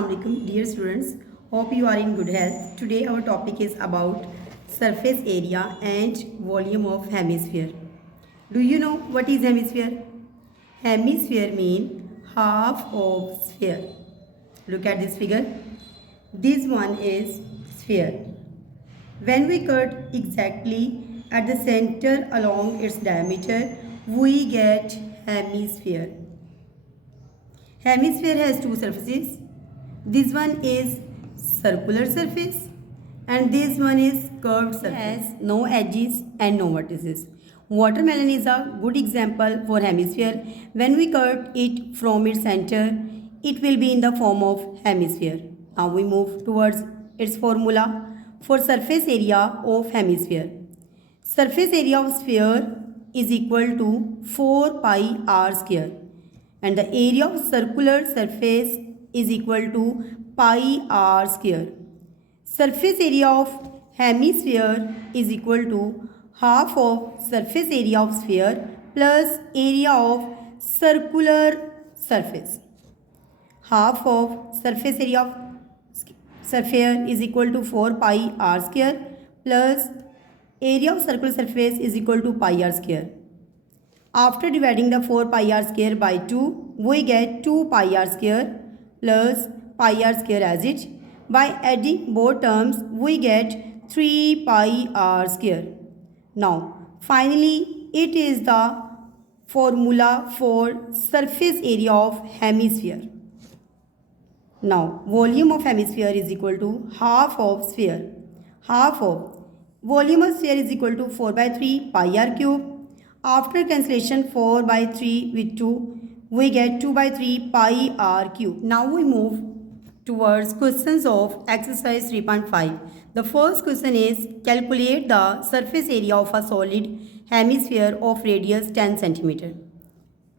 Assalamu alaikum dear students. Hope you are in good health. Today our topic is about surface area and volume of hemisphere. Do you know what is hemisphere? Hemisphere mean half of sphere. Look at this figure. This one is sphere. When we cut exactly at the center along its diameter, we get hemisphere. Hemisphere has two surfaces. This one is circular surface and this one is curved surface. It has no edges and no vertices. Watermelon is a good example for hemisphere. When we cut it from its center, it will be in the form of hemisphere. Now we move towards its formula for surface area of hemisphere. Surface area of sphere is equal to 4 pi r square. And the area of circular surface is equal to pi r square. Surface area of hemisphere is equal to half of surface area of sphere plus area of circular surface. Half of surface area of sphere is equal to 4 pi r square plus area of circular surface is equal to pi r square. After dividing the 4 pi r square by 2, we get 2 pi r square plus pi r square as it. By adding both terms, we get 3 pi r square. Now, finally, it is the formula for surface area of hemisphere. Now, volume of hemisphere is equal to half of sphere. Half of volume of sphere is equal to 4 by 3 pi r cube. After cancellation 4 by 3 with 2, we get 2 by 3 pi r cube. Now we move towards questions of exercise 3.5. The first question is calculate the surface area of a solid hemisphere of radius 10 cm.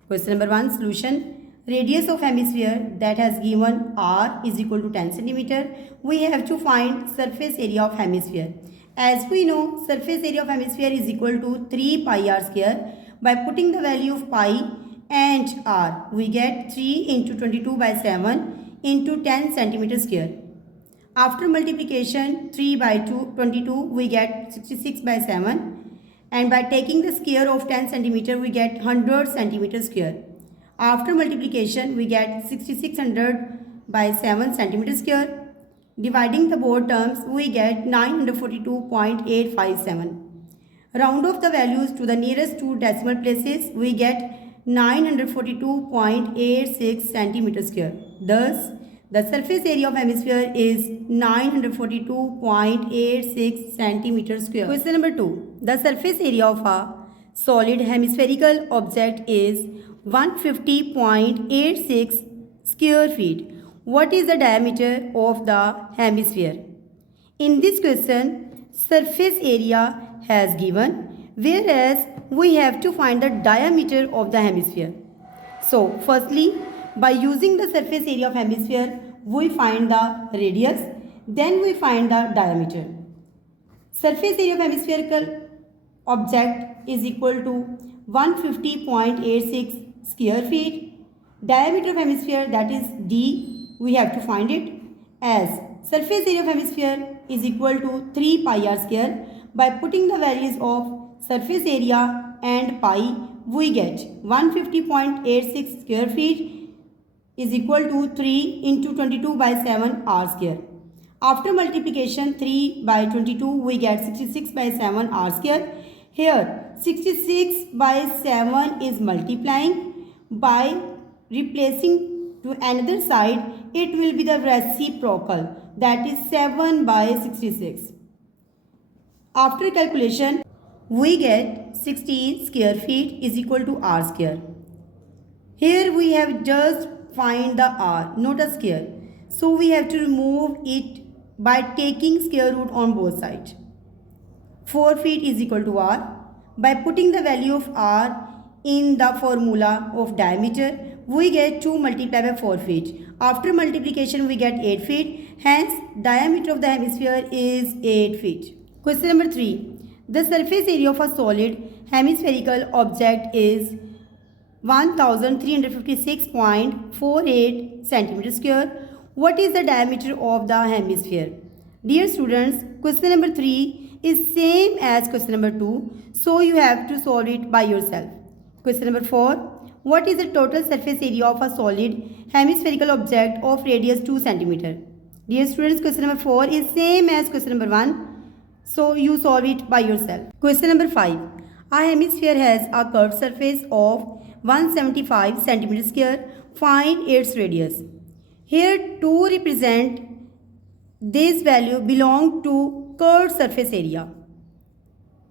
Question number 1, solution. Radius of hemisphere that has given r is equal to 10 cm. We have to find surface area of hemisphere. As we know, surface area of hemisphere is equal to 3 pi r square. By putting the value of pi and r, we get 3 into 22 by 7 into 10 centimeter square. After multiplication, 3 by 22, we get 66 by 7. And by taking the square of 10 centimeter, we get 100 centimeter square. After multiplication, we get 6600 by 7 centimeter square. Dividing the both terms, we get 942.857. Round off the values to the nearest two decimal places, we get 942.86 centimeter square. Thus, the surface area of hemisphere is 942.86 centimeter square. Question number 2. The surface area of a solid hemispherical object is 150.86 square feet. What is the diameter of the hemisphere? In this question, surface area has given, whereas we have to find the diameter of the hemisphere. So, firstly, by using the surface area of hemisphere, we find the radius, then we find the diameter. Surface area of hemispherical object is equal to 150.86 square feet. Diameter of hemisphere, that is d, we have to find it as surface area of hemisphere is equal to 3 pi r square. By putting the values of surface area and pi, we get 150.86 square feet is equal to 3 into 22 by 7 r square. After multiplication 3 by 22, we get 66 by 7 r square. Here 66 by 7 is multiplying. By replacing to another side, it will be the reciprocal, that is 7 by 66. After calculation, we get 16 square feet is equal to r square. Here we have just find the r, not a square. So we have to remove it by taking square root on both sides. 4 feet is equal to r. By putting the value of r in the formula of diameter, we get 2 multiplied by 4 feet. After multiplication, we get 8 feet. Hence, diameter of the hemisphere is 8 feet. Question number 3. The surface area of a solid hemispherical object is 1356.48 centimeter square. What is the diameter of the hemisphere? Dear students, question number 3 is same as question number 2, so you have to solve it by yourself. Question number 4. What is the total surface area of a solid hemispherical object of radius 2 cm? Dear students, question number 4 is same as question number 1, so you solve it by yourself. Question number 5. A hemisphere has a curved surface of 175 cm square. Find its radius. Here 2 represent this value belong to curved surface area.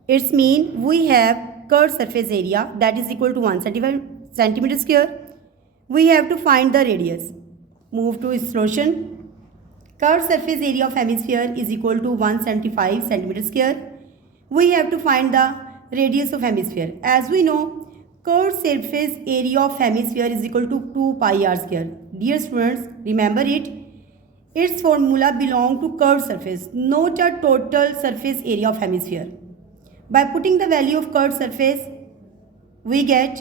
It's mean we have curved surface area that is equal to 175 centimeter square. We have to find the radius. Move to solution. Curved surface area of hemisphere is equal to 175 centimeter square. We have to find the radius of hemisphere. As we know, curved surface area of hemisphere is equal to 2 pi r square. Dear students, remember it. Its formula belong to curved surface, not a total surface area of hemisphere. By putting the value of curved surface, we get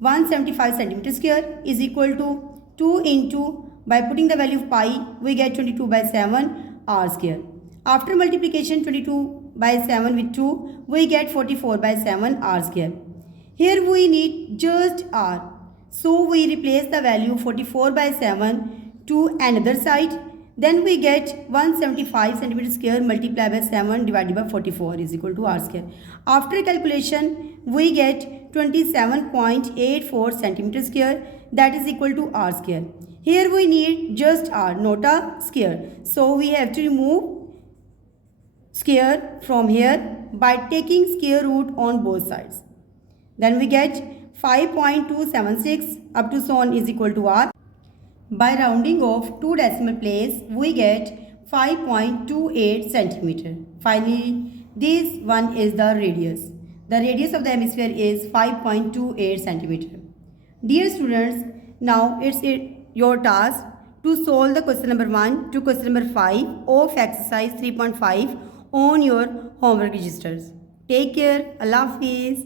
175 centimeter square is equal to 2 into, by putting the value of pi, we get 22 by 7 r square. After multiplication 22 by 7 with 2, we get 44 by 7 r square. Here we need just r. So we replace the value 44 by 7 to another side. Then we get 175 centimeter square multiplied by 7 divided by 44 is equal to r square. After calculation, we get 27.84 centimeter square that is equal to r square. Here we need just r, not a square. So we have to remove square from here by taking square root on both sides. Then we get 5.276 up to so on is equal to r. By rounding off 2 decimal place, we get 5.28 centimeter. Finally, this one is the radius. The radius of the hemisphere is 5.28 centimeter. Dear students, now it's your task to solve the question number 1 to question number 5 of exercise 3.5 on your homework registers. Take care. Allah Hafiz.